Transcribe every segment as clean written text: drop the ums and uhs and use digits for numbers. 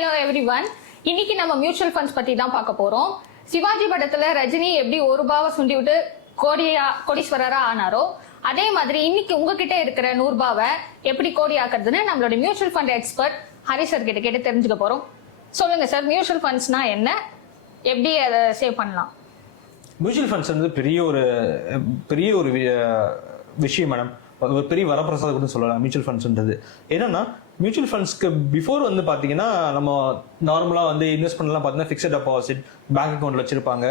Hello everyone. இன்னைக்கு நம்ம mutual funds பத்தி தான் பார்க்க போறோம். சிவாஜி படத்துல ரஜினி எப்படி ஒரு ரூபாவை சுண்டி விட்டு கோடீஸ்வரரா ஆனாரோ, அதே மாதிரி இன்னைக்கு உங்ககிட்ட இருக்கிற 100 ரூபாவை எப்படி கோடி ஆக்குறதுன்னு நம்மளோட mutual fund expert Hari sir கிட்ட கேட்டு தெரிஞ்சுக்க போறோம். சொல்லுங்க சார், மியூச்சுவல் ஃபண்ட்ஸ்னா என்ன, எப்படி அதை சேவ் பண்ணலாம்? மியூச்சுவல் ஃபண்ட்ஸ் வந்து பெரிய ஒரு விஷயம் மேடம். ஒரு பெரிய வரப்பிரசாதம் கூட சொல்லலாம் மியூச்சுவல் ஃபண்ட்ஸ்ன்றது. என்னன்னா மியூச்சுவல் ஃபண்ட்ஸ்க்கு பிஃபோர் வந்து பார்த்தீங்கன்னா நம்ம நார்மலாக வந்து இன்வெஸ்ட்மெண்ட்லாம் பார்த்தீங்கன்னா ஃபிக்ஸட் டெபாசிட் பேங்க் அக்கௌண்ட்ல வச்சிருப்பாங்க.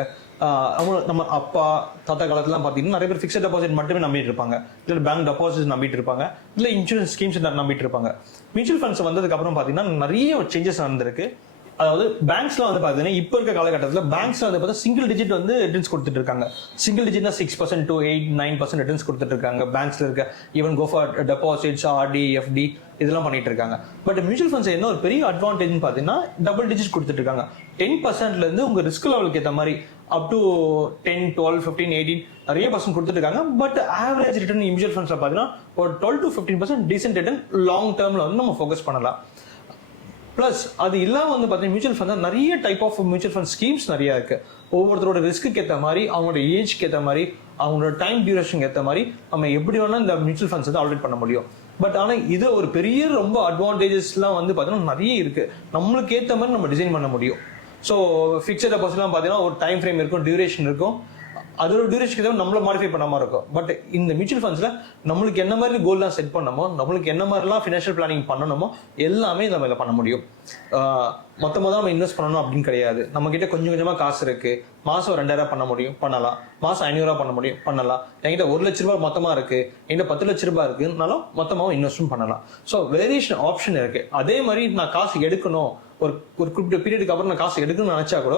அவங்க நம்ம அப்பா தாத்தா காலத்துலாம் பார்த்தீங்கன்னா நிறைய பேர் ஃபிக்ஸட் டெபாசிட் மட்டுமே நம்பிட்டு இருப்பாங்க, இல்லை பேங்க் டெபாசிட் நம்பிட்டு இருப்பாங்க, இல்லை இன்சூரன்ஸ் ஸ்கீம்ஸ் நம்பிட்டு இருப்பாங்க. மியூச்சுவல் ஃபண்ட்ஸ் வந்ததுக்கு அப்புறம் பார்த்தீங்கன்னா நிறைய சேஞ்சஸ் நடந்திருக்கு. அதாவது பேங்க்ஸ்லாம் வந்து பார்த்தீங்கன்னா இப்போ இருக்க காலகட்டத்தில் பேங்க்ஸ்ல வந்து பார்த்தா சிங்கிள் டிஜிட் வந்து ரிட்டர்ன்ஸ் கொடுத்துட்டு இருக்காங்க. சிங்கிள் டிஜிட்னா 6% to 8-9% ரிட்டர்ன்ஸ் கொடுத்துட்டு இருக்காங்க பேங்க்ஸ்ல இருக்க. Even go for deposits, RD, FD இதெல்லாம் பண்ணிட்டு இருக்காங்க. பட் மியூச்சுவல் ஃபண்ட்ஸ் என்ன ஒரு பெரிய அட்வான்டேஜ்னு பார்த்தீங்கன்னா டபுள் டிஜிட் கொடுத்துட்டு இருக்காங்க. 10% இருந்து உங்க ரிஸ்க் லெவலுக்கு ஏற்ற மாதிரி அப் டு 10, 12, 15, 18 நிறைய பர்சன்ட் கொடுத்துட்டு இருக்காங்க. பட் ஆவரேஜ் ரிட்டர்ன் மியூச்சுவல் ஃபண்ட்ஸ்ல பார்த்தீங்கன்னா ஒரு 12 to 15% டீசென்ட் ரிட்டர்ன் லாங் டேர்ம்ல வந்து நம்ம ஃபோக்கஸ் பண்ணலாம். பிளஸ் அது இல்லாமல் வந்து பார்த்தீங்கன்னா மியூச்சுவல் ஃபண்ட் நிறைய type of mutual fund schemes நிறைய இருக்கு. ஒவ்வொருத்தரோட ரிஸ்க்கு ஏற்ற மாதிரி, அவங்களோட ஏஜ்க்கு ஏற்ற மாதிரி, அவங்களோட டைம் டியூரேஷனுக்கு ஏற்ற மாதிரி நம்ம எப்படி வேணா இந்த மியூச்சுவல் ஃபண்ட்ஸ் வந்து ஆல்ரெடி பண்ண முடியும். பட் ஆனால் இது ஒரு பெரிய ரொம்ப அட்வான்டேஜஸ்லாம் வந்து பார்த்தீங்கன்னா நிறைய இருக்கு. நம்மளுக்கு ஏற்ற மாதிரி நம்ம டிசைன் பண்ண முடியும். ஸோ ஃபிக்ஸட் டெபாசிட்லாம் பார்த்தீங்கன்னா ஒரு டைம் ஃப்ரேம் இருக்கும், டியூரேஷன் இருக்கும். அதோட டியூரேஷனுக்கு நம்மள மாடிஃபை பண்ண மாதிரி இருக்கும். பட் இந்த மியூச்சுவல் ஃபண்ட்ஸ்ல நம்மளுக்கு என்ன மாதிரி கோல்லாம் செட் பண்ணணுமோ, நம்மளுக்கு என்ன மாதிரிலாம் ஃபினான்ஷியல் பிளானிங் பண்ணணுமோ எல்லாமே நம்ம இதில் பண்ண முடியும். மொத்தமாக தான் நம்ம இன்வெஸ்ட் பண்ணணும் அப்படின்னு கிடையாது. நம்ம கிட்ட கொஞ்சம் கொஞ்சமாக காசு இருக்கு, மாசம் 2000 பண்ண முடியும், பண்ணலாம். மாசம் 500 பண்ண முடியும், பண்ணலாம். என்கிட்ட 1 லட்ச ரூபாய் மொத்தமா இருக்கு, என்கிட்ட 10 லட்ச ரூபாய் இருக்குனாலும் மொத்தமாகவும் இன்வெஸ்ட்மெண்ட் பண்ணலாம். ஸோ வேரியேஷன் ஆப்ஷன் இருக்கு. அதே மாதிரி நான் காசு எடுக்கணும், ஒரு குறிப்பிட்ட பீரியடுக்கு அப்புறம் நான் காசு எடுக்கணும்னு நினைச்சா கூட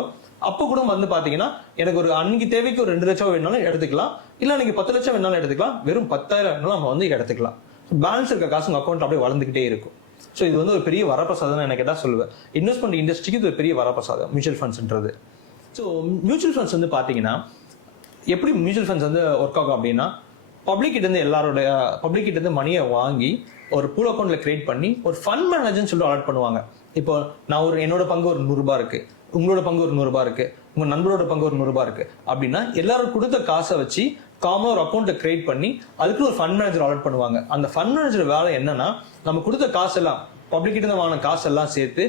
அப்போ கூட வந்து பாத்தீங்கன்னா எனக்கு ஒரு அன்னைக்கு தேவைக்கு ஒரு 2 லட்சம் வேணாலும் எடுத்துக்கலாம், இல்லை அன்னைக்கு 10 லட்சம் வேணாலும் எடுத்துக்கலாம், வெறும் 10,000 வேணாலும் நம்ம வந்து எடுத்துக்கலாம். பேலன்ஸ் இருக்க காசு உங்க அக்கௌண்ட் அப்படியே வளர்ந்துகிட்டே இருக்கும். ஸோ இது வந்து ஒரு பெரிய வரப்பிரசாதம் எனக்கு தான் சொல்லுவேன். இன்வெஸ்ட்மெண்ட் இண்டஸ்ட்ரிக்கு இது ஒரு பெரிய வரப்பிரசாதம் மியூச்சுவல் ஃபண்ட்ஸ்ன்றது. ஸோ மியூச்சுவல் ஃபண்ட்ஸ் வந்து பாத்தீங்கன்னா எப்படி மியூச்சுவல் ஃபண்ட்ஸ் வந்து ஒர்க் ஆகும் அப்படின்னா, பப்ளிக் கிட்ட இருந்து மணியை வாங்கி ஒரு பூல் அக்கௌண்ட்ல கிரியேட் பண்ணி ஒரு ஃபண்ட் மேனேஜர்னு சொல்லி அலாட் பண்ணுவாங்க. இப்போ நான் என்னோட பங்கு ஒரு 100 ரூபாய் இருக்கு, உங்களோட பங்கு ஒரு 100 ரூபாய் இருக்கு, உங்க நண்பரோட பங்கு ஒரு 100 ரூபாய் இருக்கு அப்படின்னா எல்லாரும் கொடுத்த காசை வச்சு காமனா ஒரு அக்கௌண்ட்டை கிரியேட் பண்ணி அதுக்கு ஒரு ஃபண்ட் மேனேஜர் அலாட் பண்ணுவாங்க. அந்த ஃபண்ட் மேனேஜர் வேலை என்னன்னா, நம்ம கொடுத்த காசு எல்லாம் பப்ளிக் கிட்ட வாங்கின காசு எல்லாம் சேர்த்து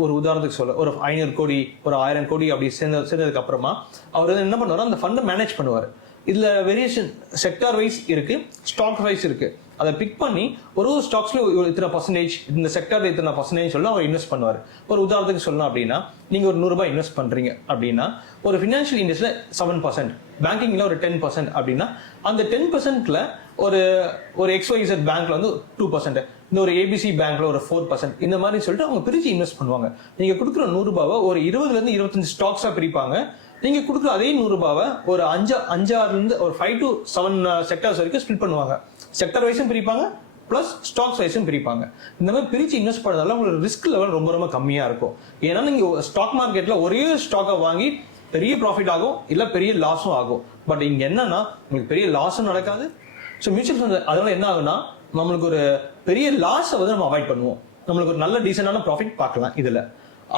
ஒரு உதாரணத்துக்கு சொல்ல ஒரு 500 கோடி, ஒரு 1000 கோடி அப்படி சேர்ந்ததுக்கு அப்புறமா அவர் என்ன பண்ணுவாரு, அந்த ஃபண்டை மேனேஜ் பண்ணுவார். இதுல வேரியேஷன் செக்டார் வைஸ் இருக்கு, ஸ்டாக் வைஸ் இருக்கு. அதை பிக் பண்ணி ஒரு ஸ்டாக்ஸ்ல இத்தனை பர்சன்டேஜ், இந்த செக்டர்ல இத்தனை பர்சன்டேஜ் சொல்லி அவர் இன்வெஸ்ட் பண்ணுவார். ஒரு உதாரணத்துக்கு சொல்லணும் அப்படின்னா, நீங்க ஒரு 100 ரூபாய் இன்வெஸ்ட் பண்றீங்க அப்படின்னா ஒரு ஃபினான்ஷியல் இண்டஸ்ட்ரியில 7%, பேங்கிங்ல ஒரு 10% அப்படின்னா அந்த 10%ல ஒரு XYZ பேங்க்ல வந்து 2%, இந்த ஒரு ABC பேங்க்ல ஒரு 4%, இந்த மாதிரி சொல்லிட்டு அவங்க பிரிச்சு இன்வெஸ்ட் பண்ணுவாங்க. நீங்க கொடுக்குற 100 ரூபாவை ஒரு 20ல இருந்து 25 ஸ்டாக்ஸா பிரிப்பாங்க. நீங்க கொடுக்குற அதே 100 ரூபாவை ஒரு 5-6 இருந்து ஒரு 5 to 7 செக்டர்ஸ் வரைக்கும் ஸ்பிளிட் பண்ணுவாங்க. செக்டர் வைஸும் பிரிப்பாங்க, பிளஸ் ஸ்டாக்ஸ் வைஸும் பிரிப்பாங்க. இந்த மாதிரி பிரிச்சு இன்வெஸ்ட் பண்ணதால உங்களுக்கு ரிஸ்க் லெவல் ரொம்ப ரொம்ப கம்மியா இருக்கும். ஏன்னா நீங்க ஸ்டாக் மார்க்கெட்ல ஒரே ஸ்டாக்கை வாங்கி பெரிய ப்ராஃபிட் ஆகும், இல்ல பெரிய லாஸும் ஆகும். பட் இங்க என்னன்னா உங்களுக்கு பெரிய லாஸும் நடக்காது. ஸோ மியூச்சுவல் ஃபண்ட் அதனால என்ன ஆகுனா, நம்மளுக்கு ஒரு பெரிய லாஸை வந்து நம்ம அவாய்ட் பண்ணுவோம், நம்மளுக்கு ஒரு நல்ல டீசென்டான ப்ராஃபிட் பார்க்கலாம். இதுல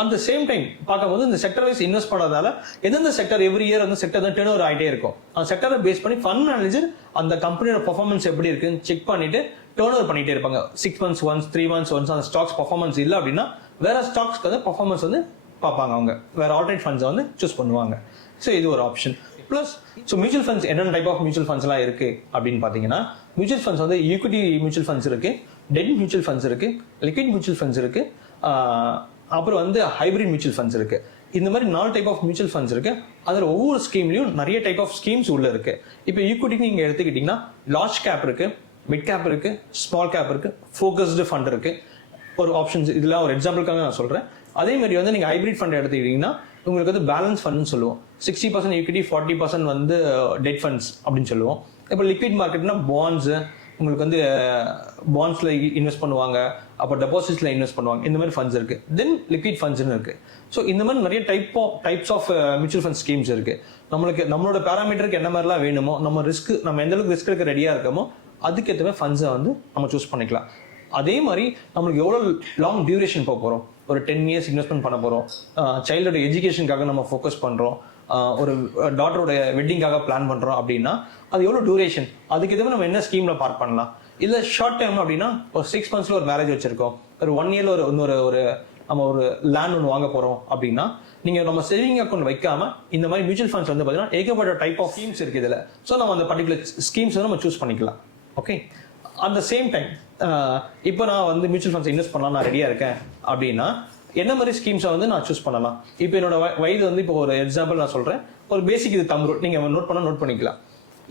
அந்த சேம் டைம் பார்க்கும்போது இந்த செக்டர் வைஸ் இன்வெஸ்ட் பண்ணதால எந்தெந்த செக்டர் எவ்ரி இயர் அந்த செக்டர் தான் டர்ன் ஓவர் ஆகிட்டே இருக்கும். அந்த செக்டரை பேஸ் பண்ணி ஃபண்ட் மேனேஜர் அந்த கம்பெனியோட பெர்ஃபார்மன்ஸ் எப்படி இருக்குன்னு செக் பண்ணிட்டு டர்ன் ஓவர் பண்ணிட்டே இருப்பாங்க. 6 months ஒன்ஸ், 3 months ஒன்ஸ் அந்த ஸ்டாக்ஸ் பெர்ஃபார்மன்ஸ் இல்லை அப்படின்னா வேற ஸ்டாக்ஸ்க்கு வந்து பெர்ஃபார்மன்ஸ் வந்து பார்ப்பாங்க. அவங்க வேற ஆல்டர்னேட் ஃபண்ட்ஸை வந்து சூஸ் பண்ணுவாங்க. ஸோ இது ஒரு ஆப்ஷன். பிளஸ் மியூச்சுவல் ஃபண்ட்ஸ் என்னென்ன டைப் ஆஃப் மியூச்சுவல் ஃபண்ட்ஸ் எல்லாம் இருக்கு அப்படின்னு பாத்தீங்கன்னா, மியூச்சுவல் ஃபண்ட்ஸ் வந்து ஈக்விட்டி மியூச்சுவல் ஃபண்ட்ஸ் இருக்கு, டெட் மியூச்சுவல் ஃபண்ட்ஸ் இருக்கு, லிக்விட் மியூச்சுவல் ஃபண்ட்ஸ் இருக்கு, அப்புறம் வந்து ஹைபிரிட் மியூச்சுவல் ஃபண்ட்ஸ் இருக்கு. இந்த மாதிரி 4 டைப் ஆஃப் மியூச்சுவல் ஃபண்ட்ஸ் இருக்கு. அதில் ஒவ்வொரு ஸ்கீம்லயும் நிறைய டைப் ஆஃப் ஸ்கீம்ஸ் உள்ள இருக்கு. இப்போ ஈக்விட்டிக்கு நீங்க எடுத்துக்கிட்டீங்கன்னா லார்ஜ் கேப் இருக்கு, மிட் கேப் இருக்கு, ஸ்மால் கேப் இருக்கு, ஃபோக்கஸ்டு ஃபண்ட் இருக்கு. ஒரு ஆப்ஷன்ஸ் இதெல்லாம் ஒரு எக்ஸாம்பிளுக்காக நான் சொல்றேன். அதே மாதிரி வந்து நீங்க ஹைபிரிட் ஃபண்ட் எடுத்துக்கிட்டீங்கன்னா உங்களுக்கு வந்து பேலன்ஸ் ஃபண்ட்னு சொல்லுவோம். 60% ஈக்விட்டி, 40% வந்து டெட் ஃபண்ட்ஸ் அப்படின்னு சொல்லுவோம். இப்போ லிக்விட் மார்க்கெட்னா பாண்ட்ஸ், உங்களுக்கு வந்து பாண்ட்ஸ்ல இன்வெஸ்ட் பண்ணுவாங்க, அப்போ டெபாசிட்ஸ்ல இன்வெஸ்ட் பண்ணுவாங்க. இந்த மாதிரி ஃபண்ட்ஸ் இருக்கு. தென் லிக்விட் ஃபண்ட்ஸ்னு இருக்கு. ஸோ இந்த மாதிரி நிறைய types of mutual fund schemes இருக்கு. நம்மளோட பேராமீட்டருக்கு என்ன மாதிரிலாம் வேணுமோ, நம்ம எந்த அளவுக்கு ரிஸ்க் எடுக்க ரெடியா இருக்கமோ அதுக்கேற்ற ஃபண்ட்ஸை வந்து நம்ம சூஸ் பண்ணிக்கலாம். அதே மாதிரி நம்மளுக்கு எவ்வளோ லாங் டியூரேஷன் போக போகிறோம், ஒரு 10 இயர்ஸ் இன்வெஸ்ட்மெண்ட் பண்ண போகிறோம், சைல்டோட எஜுகேஷனுக்காக நம்ம ஃபோக்கஸ் பண்ணுறோம், ஒரு டாட்டரோட வெட்டிங்காக பிளான் பண்ணுறோம் அப்படின்னா அது எவ்வளோ டியூரேஷன், அதுக்கு எதுவும் நம்ம என்ன ஸ்கீமில் பார்க் பண்ணலாம். இல்லை ஷார்ட் டைம் அப்படின்னா ஒரு 6 monthsல ஒரு மேரேஜ் வச்சிருக்கோம், ஒரு 1 yearல ஒரு நம்ம ஒரு லேண்ட் ஒன்று வாங்க போகிறோம் அப்படின்னா நீங்கள் நம்ம சேவிங் அக்கௌண்ட் வைக்காம இந்த மாதிரி மியூச்சுவல் ஃபண்ட்ஸ் வந்து பார்த்தீங்கன்னா ஏகப்பட்ட டைப் ஆஃப் ஸ்கீம்ஸ் இருக்குது இதில். ஸோ நம்ம அந்த பர்டிகுலர் ஸ்கீம்ஸ் வந்து நம்ம சூஸ் பண்ணிக்கலாம். Okay, at the same time இப்போ நான் வந்து மியூச்சுவல் ஃபண்ட்ஸ் இன்வெஸ்ட் பண்ணலாம் நான் ரெடியாக இருக்கேன் அப்படின்னா என்ன மாதிரி ஸ்கீம்ஸை வந்து நான் சூஸ் பண்ணலாம். இப்போ என்னோட வயது வந்து இப்போ ஒரு எக்ஸாம்பிள் நான் சொல்கிறேன், ஒரு பேசிக் இது தம் ரூல் நீங்கள் நோட் பண்ணிக்கலாம்.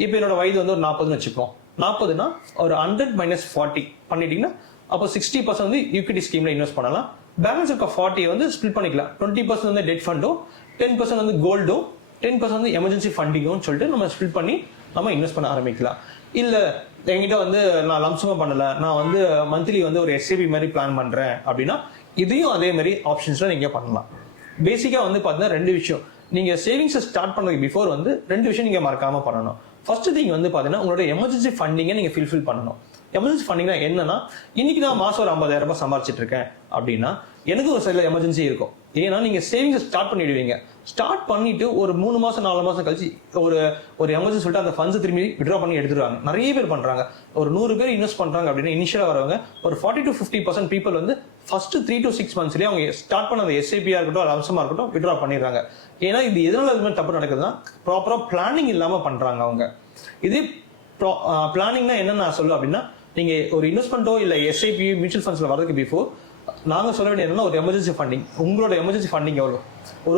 இப்போ என்னோட வயது வந்து ஒரு 40ன்னு வச்சுப்போம். 40னா ஒரு 100 - 40 பண்ணிட்டீங்கன்னா அப்போ 60% வந்து ஈக்விட்டி ஸ்கீமில் இன்வெஸ்ட் பண்ணலாம். பேலன்ஸ் இருக்க 40 வந்து ஸ்பிளிட் பண்ணிக்கலாம். 20% வந்து டெட் ஃபண்டோ, 10% வந்து கோல்டோ, 10% வந்து எமர்ஜென்சி ஃபண்டிங்கோன்னு சொல்லிட்டு நம்ம ஸ்பிளிட் பண்ணி நம்ம இன்வெஸ்ட் பண்ண ஆரம்பிக்கலாம். இல்லை என்கிட்ட வந்து நான் லம்சமாக பண்ணலை, நான் வந்து மந்த்லி வந்து ஒரு எஸ்ஐபி மாதிரி பிளான் பண்ணுறேன் அப்படின்னா இதையும் அதே மாதிரி ஆப்ஷன்ஸில் நீங்கள் பண்ணலாம். பேசிக்காக வந்து பார்த்தீங்கன்னா 2 விஷயம் நீங்கள் சேவிங்ஸை ஸ்டார்ட் பண்ணுறதுக்கு பிஃபோர் வந்து 2 விஷயம் நீங்கள் மறக்காமல் பண்ணணும். ஃபர்ஸ்ட் திங் வந்து பார்த்தீங்கன்னா உங்களோட எமர்ஜென்சி ஃபண்டிங்கை நீங்கள் ஃபில்ஃபில் பண்ணணும். எமர்ஜென்சி ஃபண்டிங்னா என்னன்னா, இன்னைக்கு நான் மாதம் ஒரு 50,000 ரூபாய் சம்பாரிச்சிட்டு இருக்கேன் அப்படின்னா எனக்கு ஒரு சைடில் எமர்ஜென்சி இருக்கும். ஏன்னா நீங்கள் சேவிங்ஸ் ஸ்டார்ட் பண்ணிடுவீங்க. ஸ்டார்ட் பண்ணிட்டு ஒரு 3 மாதம் 4 மாதம் கழிச்சு ஒரு எமர்ஜென்சி சொல்லிட்டு அந்த ஃபண்ட்ஸ் திரும்பி விட்ரா பண்ணி எடுத்துருவாங்க. நிறைய பேர் பண்ணுறாங்க. ஒரு 100 பேர் இன்வெஸ்ட் பண்ணுறாங்க அப்படின்னா இனிஷியலாக வரவங்க ஒரு 40 to 50% பீப்புள் வந்து ஃபர்ஸ்ட் 3 to 6 monthsலேயே அவங்க ஸ்டார்ட் பண்ண அந்த எஸ்ஐபியாக இருக்கட்டும் அது அம்சமாக இருக்கட்டும் விட்ரா பண்ணிடுறாங்க. ஏன்னா இது எதனால இது மாதிரி தப்பு நடக்குதுன்னா ப்ராப்பராக பிளானிங் இல்லாமல் பண்ணுறாங்க அவங்க. இது பிளானிங்னா என்னன்னு நான் சொல்லுவேன் அப்படின்னா, நீங்கள் ஒரு இன்வெஸ்ட்மெண்ட்டோ இல்லை எஸ்ஐபி மியூச்சுவல் ஃபண்ட்ஸில் வரதுக்கு பிஃபோர் நாங்கள் சொல்ல வேண்டியது என்னன்னா ஒரு எமர்ஜென்சி ஃபண்டிங். உங்களோட எமர்ஜென்சி ஃபண்டிங் எவ்வளோ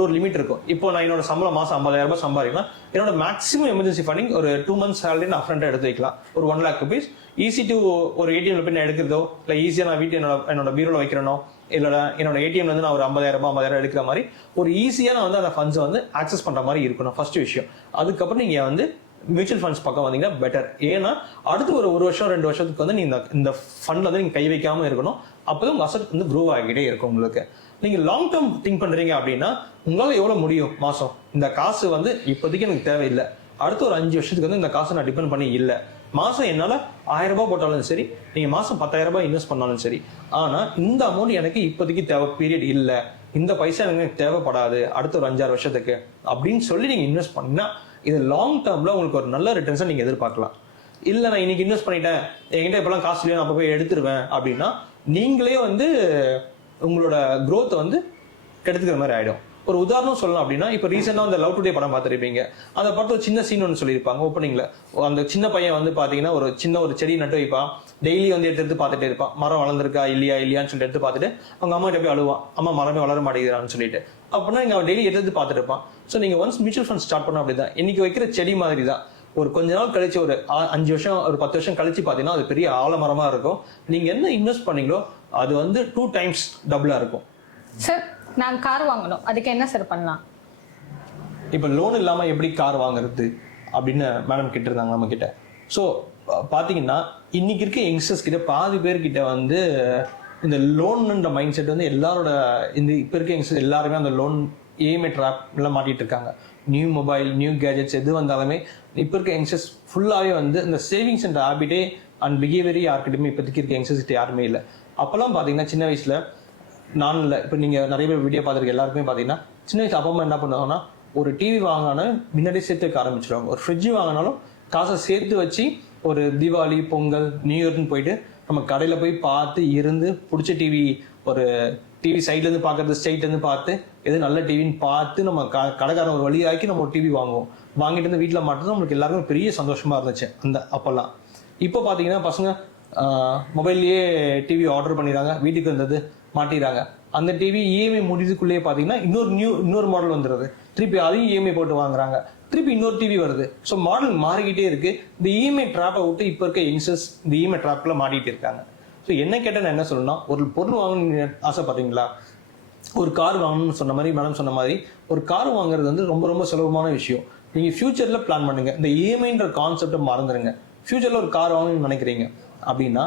ஒரு லிமிட் இருக்கும். இப்போ நான் என்னோட சம்பளம் மாதம் 50,000 ரூபாய் சம்பாதிக்கலாம், என்னோட மேக்ஸிமம் எமர்ஜென்சி ஃபண்டிங் ஒரு 2 months சேலரி நான் அப்ரண்ட் எடுத்து வைக்கலாம். ஒரு 1 lakh rupees ஈஸி டு ஒரு ஏடிஎம்ல போய் நான் எடுக்கிறதோ இல்லை ஈஸியாக நான் வீட்டு என்னோட பீரோவில் வைக்கிறனோ இல்லை என்னோட ஏடிஎம்ல வந்து நான் ஒரு 50,000 ரூபாய் 50,000 எடுக்கிற மாதிரி ஒரு ஈஸியாக நான் வந்து அந்த ஃபண்ட்ஸை வந்து ஆக்சஸ் பண்ணுற மாதிரி இருக்கணும் ஃபர்ஸ்ட் விஷயம். அதுக்கப்புறம் நீங்கள் வந்து மியூச்சுவல் ஃபண்ட்ஸ் பக்கம் வந்தீங்கன்னா பெட்டர். ஏன்னா அடுத்து ஒரு வருஷம் 2 வருஷத்துக்கு வந்து நீங்க இந்த ஃபண்ட்ல வந்து நீங்க கை வைக்காம இருக்கணும். அப்பதான் உங்க அசட் வந்து க்ரோ ஆகிட்டே இருக்கும். உங்களுக்கு நீங்க லாங் டேர்ம் திங்க் பண்றீங்க அப்படின்னா உங்களால எவ்வளவு முடியும் மாசம் இந்த காசு வந்து இப்போதைக்கு எனக்கு தேவையில்லை, அடுத்து ஒரு 5 வருஷத்துக்கு வந்து இந்த காசை நான் டிபெண்ட் பண்ணி இல்லை, மாசம் என்னால 1000 ரூபாய் போட்டாலும் சரி, நீங்க மாசம் 10,000 ரூபாய் இன்வெஸ்ட் பண்ணாலும் சரி, ஆனா இந்த அமௌண்ட் எனக்கு இப்போதைக்கு தேவை பீரியட் இல்லை, இந்த பைசா எனக்கு தேவைப்படாது அடுத்த ஒரு 5-6 வருஷத்துக்கு அப்படின்னு சொல்லி நீங்க இன்வெஸ்ட் பண்ணீங்கன்னா இது லாங் டேர்ம்ல உங்களுக்கு ஒரு நல்ல ரிட்டர்ன்ஸை நீங்க எதிர்பார்க்கலாம். இல்லை நான் இன்னைக்கு இன்வெஸ்ட் பண்ணிட்டேன், என்கிட்ட இப்பெல்லாம் காசு இல்லையா, நான் அப்போ போய் எடுத்துருவேன் அப்படின்னா நீங்களே வந்து உங்களோட growth வந்து கெடுத்துக்கிற மாதிரி ஆயிடும். ஒரு உதாரணம் சொல்லலாம் அப்படின்னா, இப்போ ரீசெண்டாக அந்த லவ் டுடே படம் பார்த்துருப்பீங்க. அந்த படத்துல ஒரு சின்ன சீன் ஒன்று சொல்லியிருப்பாங்க ஓப்பனிங்ல. அந்த சின்ன பையன் வந்து பார்த்தீங்கன்னா ஒரு செடி நட்டு வைப்பான், டெய்லி வந்து எடுத்து பார்த்துட்டே இருப்பான், மரம் வளர்ந்துருக்கா இல்லையான்னு சொல்லிட்டு எடுத்து பார்த்துட்டு அவங்க அம்மா கிட்ட போய் அழுவான், அம்மா மரமே வளர மாட்டேங்கிறான்னு சொல்லிட்டு. அப்படின்னா இங்கே அவன் டெய்லி எடுத்து பார்த்துட்டு இருப்பான். ஸோ நீங்கள் ஒன்ஸ் மியூச்சுவல் ஃபண்ட் ஸ்டார்ட் பண்ண அப்படிதான் இன்னைக்கு வைக்கிற செடி மாதிரி தான். ஒரு கொஞ்ச நாள் கழிச்சு ஒரு 5 வருஷம் ஒரு 10 வருஷம் கழிச்சு பார்த்தீங்கன்னா அது பெரிய ஆலமரமா இருக்கும். நீங்க என்ன இன்வெஸ்ட் பண்ணீங்களோ அது வந்து 2 times டபுளா இருக்கும். சார் நான் கார் வாங்கணும், அதுக்கு என்ன சார் பண்ணலாம்? இப்போ லோன் இல்லாம எப்படி கார் வாங்குறது அப்படின்னு மேடம் கேட்டிருந்தாங்க நம்ம கிட்ட. ஸோ பாத்தீங்கன்னா இன்னைக்கு இருக்க யங்ஸ்டர்ஸ் கிட்ட பாதி பேர்கிட்ட வந்து இந்த லோன்ன்ற மைண்ட் செட் வந்து எல்லாரோட இப்போ இருக்க யங்ஸ்டர்ஸ் எல்லாருமே அந்த லோன் இஎம்ஐ ட்ராப்ல மாட்டிட்டு இருக்காங்க. நியூ மொபைல் நியூ கேஜெட்ஸ் எது வந்தாலுமே இப்போ இருக்க யங்ஸ்டர்ஸ் ஃபுல்லாகவே வந்து இந்த சேவிங்ஸ் என்ற ஹேபிட்டே அண்ட் பிஹேவியரே யார்கிட்டயுமே இப்போதைக்கு இருக்க யங்ஸ்டர்ஸ் கிட்ட யாருமே இல்லை. அப்போல்லாம் பார்த்தீங்கன்னா சின்ன வயசுல நான் இல்லை, இப்போ நீங்கள் நிறைய பேர் வீடியோ பார்த்துருக்க எல்லாருக்குமே பார்த்தீங்கன்னா சின்ன வயசு அப்பா அம்மா என்ன பண்ணுவாங்கன்னா ஒரு டிவி வாங்கினாலும் முன்னாடியே சேர்த்து வைக்க ஆரம்பிச்சிருவாங்க. ஒரு ஃப்ரிட்ஜ் வாங்கினாலும் காசை சேர்த்து வச்சு ஒரு தீபாவளி பொங்கல் நியூ இயர்னு போயிட்டு நம்ம கடையில் போய் பார்த்து இருந்து பிடிச்ச டிவி, ஒரு டிவி சைட்லேருந்து பார்க்கறது ஸ்ட்ரைட்லேருந்து பார்த்து எது நல்ல டிவின்னு பார்த்து நம்ம கடைக்காரன் ஒரு வழியாக்கி நம்ம ஒரு டிவி வாங்குவோம். வாங்கிட்டு வந்து வீட்டில் மாட்டுறது நம்மளுக்கு எல்லாருக்கும் பெரிய சந்தோஷமா இருந்துச்சு அந்த அப்போல்லாம். இப்போ பார்த்தீங்கன்னா பசங்க மொபைல்லையே டிவி ஆர்டர் பண்ணிடுறாங்க, வீட்டுக்கு வந்தது மாட்டிடுறாங்க. அந்த டிவி இஎம்ஐ முடிதுக்குள்ளேயே பார்த்தீங்கன்னா இன்னொரு மாடல் வந்துடுது, திருப்பி அதையும் இஎம்ஐ போட்டு வாங்குறாங்க, திருப்பி இன்னொரு டிவி வருது. ஸோ மாடல் மாறிக்கிட்டே இருக்கு. இந்த இஎம்ஐ ட்ராப்பை விட்டு இப்போ இருக்க யங்ஸ்டர்ஸ் இந்த இஎம்ஐ ட்ராப்ல மாட்டிட்டு இருக்காங்க. ஸோ என்ன கேட்டால் நான் என்ன சொல்லணும்னா, ஒரு பொருள் வாங்கணும்னு ஆசைப்படுறீங்களா, ஒரு கார் வாங்கணும்னு சொன்ன மாதிரி மேடம் சொன்ன மாதிரி ஒரு கார் வாங்குறது வந்து ரொம்ப ரொம்ப சுலபமான விஷயம். நீங்கள் ஃபியூச்சர்ல பிளான் பண்ணுங்க, இந்த இஎம்ஐன்ற கான்செப்டை மறந்துடுங்க. ஃபியூச்சர்ல ஒரு கார் வாங்கணும்னு நினைக்கிறீங்க அப்படின்னா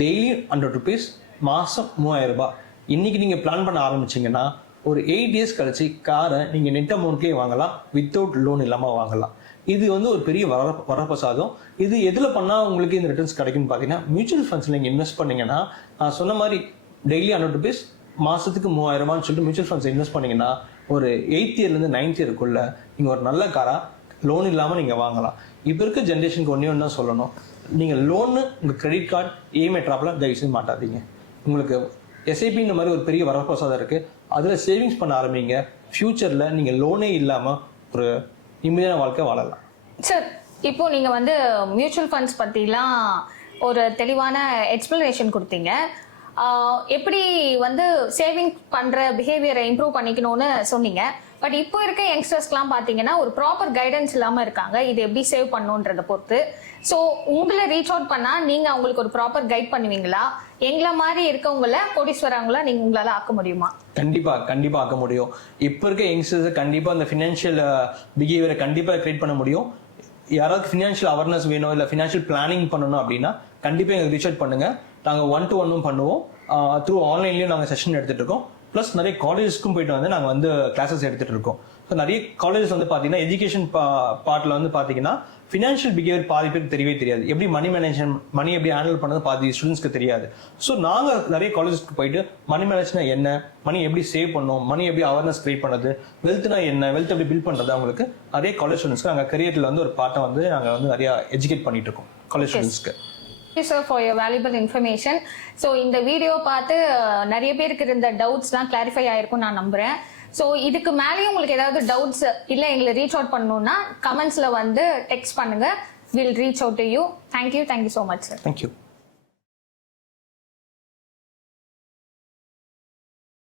டெய்லி 100 rupees, மாசம் 3000 ரூபாய். இன்னைக்கு நீங்க பிளான் பண்ண ஆரம்பிச்சீங்கன்னா ஒரு 8 years கழிச்சு காரை நீங்க நெட் அமௌண்ட்லேயே வாங்கலாம், வித்தவுட் லோன் இல்லாமல் வாங்கலாம். இது வந்து ஒரு பெரிய வரப்பிரசாதம். இது எதுல பண்ணா உங்களுக்கு இந்த ரிட்டர்ன்ஸ் கிடைக்கும்னு பார்த்தீங்கன்னா மியூச்சுவல் ஃபண்ட்ஸ்ல நீங்க இன்வெஸ்ட் பண்ணீங்கன்னா நான் சொன்ன மாதிரி டெய்லி 100 rupees, மாசத்துக்கு 3000 ரூபான்னு சொல்லிட்டு மியூச்சுவல் ஃபண்ட்ஸ் இன்வெஸ்ட் பண்ணீங்கன்னா ஒரு 8th இயர்லேருந்து 9th இயருக்குள்ள நீங்க ஒரு நல்ல காரா லோன் இல்லாம நீங்க வாங்கலாம். இப்ப இருக்க ஜென்ரேஷனுக்கு ஒண்ணே ஒன்று தான் சொல்லணும், நீங்க லோனு உங்க கிரெடிட் கார்டு இஎம்ஐ ட்ராப்ல தயவு செய்து மாட்டாதீங்க. உங்களுக்கு எஸ்ஐபி இந்த மாதிரி ஒரு பெரிய வரப்பிரசாதம் இருக்கு, அதுல சேவிங்ஸ் பண்ண ஆரம்பிங்க. ஃபியூச்சர்ல நீங்க லோனே இல்லாம ஒரு நிம்மதியான வாழ்க்கை வாழலாம். சார், இப்போ நீங்க வந்து மியூச்சுவல் ஃபண்ட்ஸ் பத்திலாம் ஒரு தெளிவான எக்ஸ்பிளனேஷன் கொடுத்தீங்க. எப்படி வந்து சேவிங் பண்ற பிஹேவியரை இம்ப்ரூவ் பண்ணிக்கணும்னு சொன்னீங்க. பட் இப்போ இருக்க யங்ஸ்டர்ஸ்க்குலாம் பார்த்தீங்கன்னா ஒரு ப்ராப்பர் கைடன்ஸ் இல்லாமல் இருக்காங்க, இது எப்படி சேவ் பண்ணணுன்றதை பொறுத்து. ஸோ உங்களை ரீச் அவுட் பண்ணா நீங்க அவங்களுக்கு ஒரு ப்ராப்பர் கைட் பண்ணுவீங்களா? எங்களை மாதிரி இருக்கவங்கள கோடீஸ்வரவங்கள நீங்க உங்களால ஆக்க முடியுமா? கண்டிப்பா ஆக்க முடியும். இப்போ இருக்க யங்ஸ்டர்ஸ் கண்டிப்பா அந்த ஃபினான்ஷியல் பிஹேவியரை கண்டிப்பா கிரியேட் பண்ண முடியும். யாராவது ஃபினான்ஷியல் அவேர்னஸ் வேணும் இல்லை ஃபினான்ஷியல் பிளானிங் பண்ணணும் அப்படின்னா கண்டிப்பா எங்களுக்கு ரீச் அவுட் பண்ணுங்க. நாங்கள் 1-to-1 பண்ணுவோம். த்ரூ ஆன்லைன்லயும் நாங்கள் செஷன் எடுத்துட்டு இருக்கோம். ப்ளஸ் நிறைய காலேஜஸ்க்கும் போயிட்டு வந்து நாங்கள் வந்து கிளாஸஸ் எடுத்துட்டு இருக்கோம். ஸோ நிறைய காலேஜஸ் வந்து பார்த்தீங்கன்னா எஜுகேஷன் பார்ட்ல வந்து பார்த்தீங்கன்னா ஃபினான்ஷியல் பிஹேவியர் பாதி பேருக்கு தெரியவே தெரியாது. எப்படி மணி மேனேஜ்மெண்ட், மணி எப்படி ஹேண்டில் பண்ணது பாதி ஸ்டூடெண்ட்ஸ்க்கு தெரியாது. ஸோ நாங்கள் நிறைய காலேஜஸ்க்கு போயிட்டு மணி மேனேஜ்னா என்ன, மணி எப்படி சேவ் பண்ணணும், மணி எப்படி அவேர்னஸ் கிரியேட் பண்ணுறது, வெல்த்னா என்ன, வெல்த் எப்படி பில்ட் பண்ணுறது, அவங்களுக்கு நிறைய காலேஜ் ஸ்டூடெண்ட்ஸ்க்கு நாங்கள் கரியரில் வந்து ஒரு பார்ட்டை வந்து நாங்கள் வந்து நிறைய எஜுகேட் பண்ணிட்டு இருக்கோம் காலேஜ் ஸ்டூடெண்ட்ஸ்க்கு. Sir, for your valuable information. So இந்த வீடியோ பார்த்து நிறைய பேருக்கு இருந்த டவுட்ஸ்லாம் கிளாரிஃபை ஆயிருக்கும் நான் நம்புறேன். ஸோ இதுக்கு மேலேயும் உங்களுக்கு ஏதாவது டவுட்ஸ் இல்லை எங்களை ரீச் அவுட் பண்ணணும்னா கமெண்ட்ஸ்ல வந்து டெக்ஸ்ட் பண்ணுங்க. Will reach out to you. Thank you so much sir. Thank you.